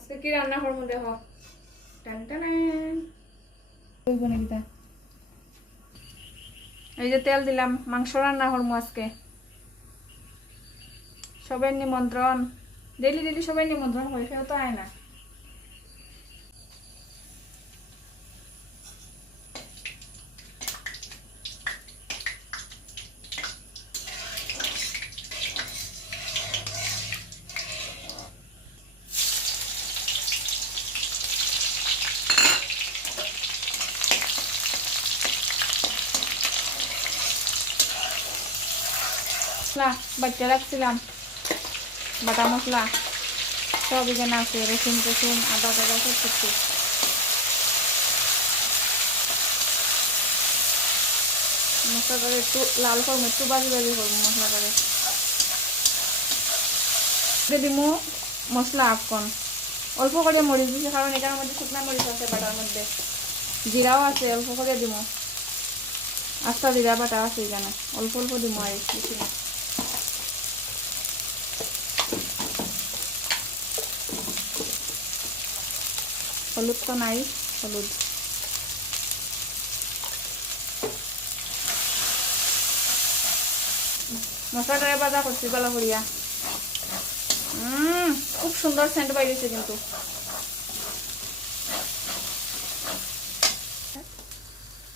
আজকে কি রান্না করবো দেখো। টান টান। এই যে তেল দিলাম, মাংস রান্না করবো আজকে। সবাই নিমন্ত্রণ, ডেলি ডেলি সবাই নিমন্ত্রণ করে, কেউ তো আয় না। মশলা বাচ্চা রাখছিলাম, বাটা মশলা সব এখানে আছে, রসুন টসুন আদা টাদা সব কিছু। মশলাটারে একটু লাল করবো, একটু বাজি বাজি করবো মশলাটারে। দিমু মশলা আপন অল্প করে মরিচ দিচ্ছি, কারণ এটার মধ্যে শুকনা মরিচ আছে, বাটার মধ্যে জিরাও আছে, অল্প করে দিমু। আস্তা জিরা বাটা আছে এখানে, অল্প অল্প দিমু, আর বেশি না। হলুদ তো নাই, হলুদ মশলাটারে বাজা করছি ভালো করিয়া। খুব সুন্দর সেন্ট বাইরেছে কিন্তু।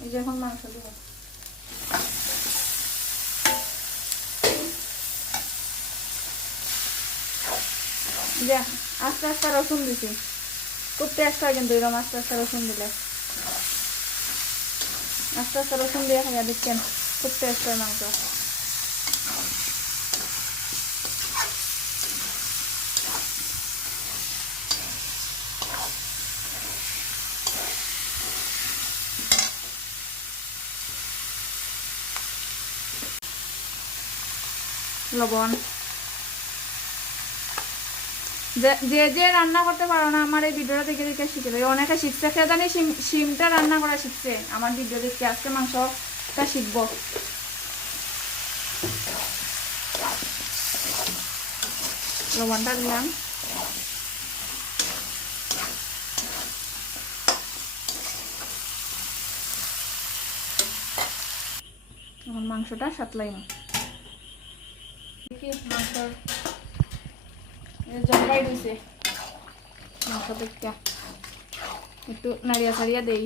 এই যে এখন মাংস দিব, যে আস্তে আস্তে রসুন দিছি, খুব টেস্ট হয় কিন্তু এরকম আস্তে আস্তে রসুন দিলে। আস্তে আস্তে রসুন দিয়ে খাইয়া দেখছেন, খুব টেস্ট হয় মাংস। লবণ, যে যে রান্না করতে পারো না আমার এই ভিডিওটা দেখে দেখে শিখে, অনেকে শিখছে, খেয়ে জানি শিমটা রান্না করা শিখছে আমার ভিডিও দেখে। আজকে মাংসটা শিখবো। লবণটা দিলাম, এখন মাংসটা সাতলাইম। দেখি মাংসর জলবাই দিছে, মাংস দেখা একটু নাড়িয়া ছাড়িয়া দেই।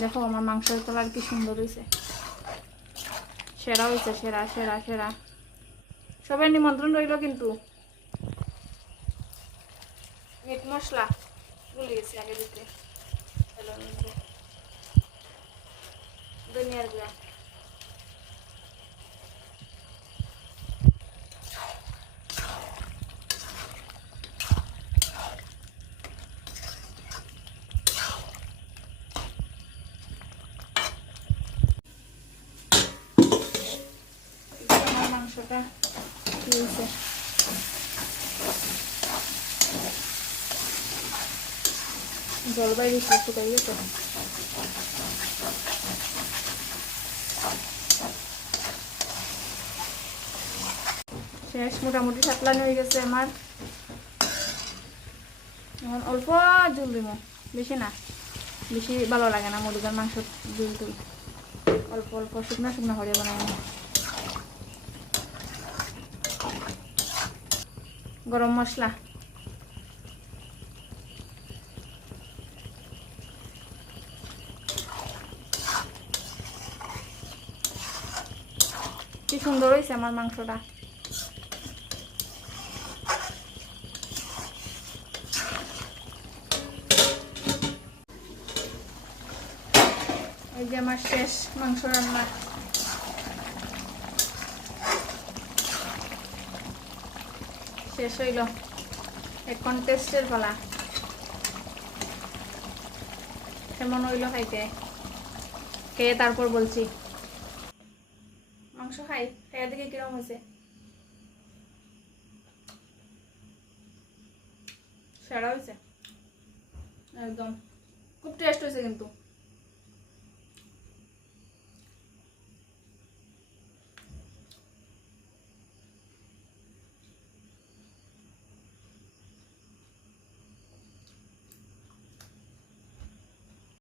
দেখো আমার মাংসের কালার কি সুন্দর হয়েছে, সেরা হয়েছে, সেরা সেরা সেরা। সবাই নিমন্ত্রণ রইল কিন্তু। মিট মশলা ভুলে গেছি আগে দিতে, ধনিয়ার গুঁড়া, মাংসটা দিয়েছে। জলবাই দিচ্ছে, শুকাই গেছে। শেষ, মোটামুটি সাতলানি হয়ে গেছে আমার। এখন অল্প জল দিব, বেশি না, বেশি ভালো লাগে না মুরগির মাংস জল তুল। অল্প অল্প শুকনো শুকনো করে বানাই। গরম মশলা, কি সুন্দর হয়েছে আমার মাংসটা। এই যে আমার শেষ মাংস রান্না। শেষ হইল, এখন টেস্টের পালা। কেমন হইল খাইতে, খেয়ে তারপর বলছি। মাংস খাই, খাইয়া দেখে কিরকম হয়েছে। সেরা হয়েছে একদম, খুব টেস্ট হয়েছে কিন্তু।